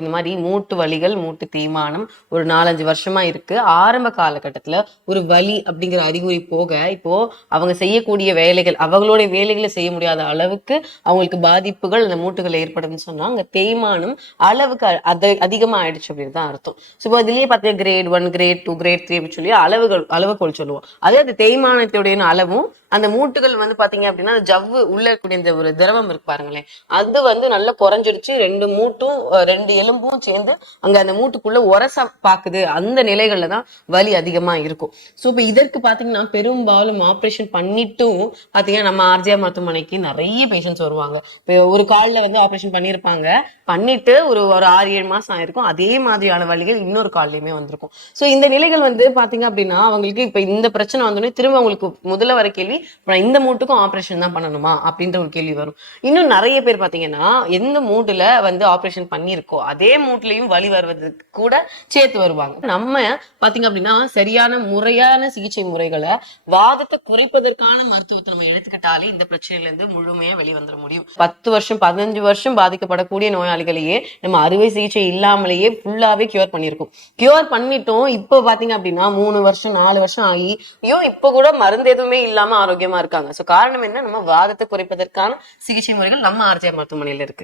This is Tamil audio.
இந்த மாதிரி மூட்டு வலிகள், மூட்டு தேய்மானம் ஒரு 4-5 வருஷமா இருக்கு. ஆரம்ப காலகட்டத்துல ஒரு வலி அப்படிங்கிற அறிகுறி போக, இப்போ அவங்க செய்யக்கூடிய வேலைகள், அவங்களுடைய வேலைகளை செய்ய முடியாத அளவுக்கு அவங்களுக்கு பாதிப்புகள் அந்த மூட்டுகள் ஏற்படுதுன்னு சொன்னா, அங்க தேய்மானம் அளவுக்கு அதிகமா ஆயிடுச்சு அப்படின்னு தான் அர்த்தம். ஸோ இப்போ இதுலயே பார்த்தீங்கன்னா கிரேட் 1, கிரேட் 2, கிரேட் 3 அப்படின்னு சொல்லி அளவுகோல் சொல்லுவோம். அதே அந்த தேய்மானத்துடைய அளவும் அந்த மூட்டுகள் வந்து பாத்தீங்க அப்படின்னா ஜவ்வு உள்ள இருக்கக்கூடிய இந்த ஒரு திரவம் இருக்கு பாருங்களேன், அது வந்து நல்லா குறைஞ்சிருச்சு. 2 மூட்டும் 2 எலும்பும் சேர்ந்து அங்க அந்த மூட்டுக்குள்ள உரச பாக்குது. அந்த நிலைகள்ல தான் வலி அதிகமா இருக்கும். ஸோ இப்ப இதற்கு பாத்தீங்கன்னா பெரும்பாலும் ஆப்ரேஷன் பண்ணிட்டும் பாத்தீங்கன்னா நம்ம ஆர்ஜிஆர் மருத்துவமனைக்கு நிறைய பேஷண்ட்ஸ் வருவாங்க. இப்போ ஒரு கால்ல வந்து ஆப்ரேஷன் பண்ணியிருப்பாங்க, பண்ணிட்டு ஒரு ஒரு 6-7 மாசம் ஆயிருக்கும். அதே மாதிரியான வலிகள் இன்னொரு கால்லயுமே வந்திருக்கும். ஸோ இந்த நிலைகள் வந்து பாத்தீங்க அப்படின்னா அவங்களுக்கு இப்ப இந்த பிரச்சனை வந்தோடனே திரும்ப அவங்களுக்கு முதல்ல வர கேள்வி, இந்த மூட்டுக்கும் ஆப்ரேஷன் தான் பண்ணணுமா அப்படின்ற ஒரு கேள்வி வரும். இன்னும் நிறைய பேர் பாத்தீங்கன்னா எந்த மூட்டுல வந்து ஆப்ரேஷன் பண்ணிருக்கோ அதே மூட்டுலயும் வலி வருவதற்கு கூட சேர்த்து வருவாங்க. நம்ம பாத்தீங்க அப்படின்னா சரியான முறையான சிகிச்சை முறைகளை, வாதத்தை குறைப்பதற்கான மருத்துவத்தை நம்ம எடுத்துக்கிட்டாலே இந்த பிரச்சனையில இருந்து முழுமையா வெளிவந்துட முடியும். 10 வருஷம் 15 வருஷம் பாதிக்கப்படக்கூடிய நோயாளிகளையே நம்ம அறுவை சிகிச்சை இல்லாமலேயே ஃபுல்லாவே கியூர் பண்ணிருக்கோம். கியூர் பண்ணிட்டோம். இப்போ பாத்தீங்க அப்படின்னா 3 வருஷம் 4 வருஷம் ஆகி இப்ப கூட மருந்து எதுவுமே இல்லாம ஆரோக்கியமா இருக்காங்க. சோ காரணம் என்ன? நம்ம வாதத்தை குறைப்பதற்கான சிகிச்சை முறைகள் நம்ம ஆர்ஜிஆர் மருத்துவமனையில இருக்கு.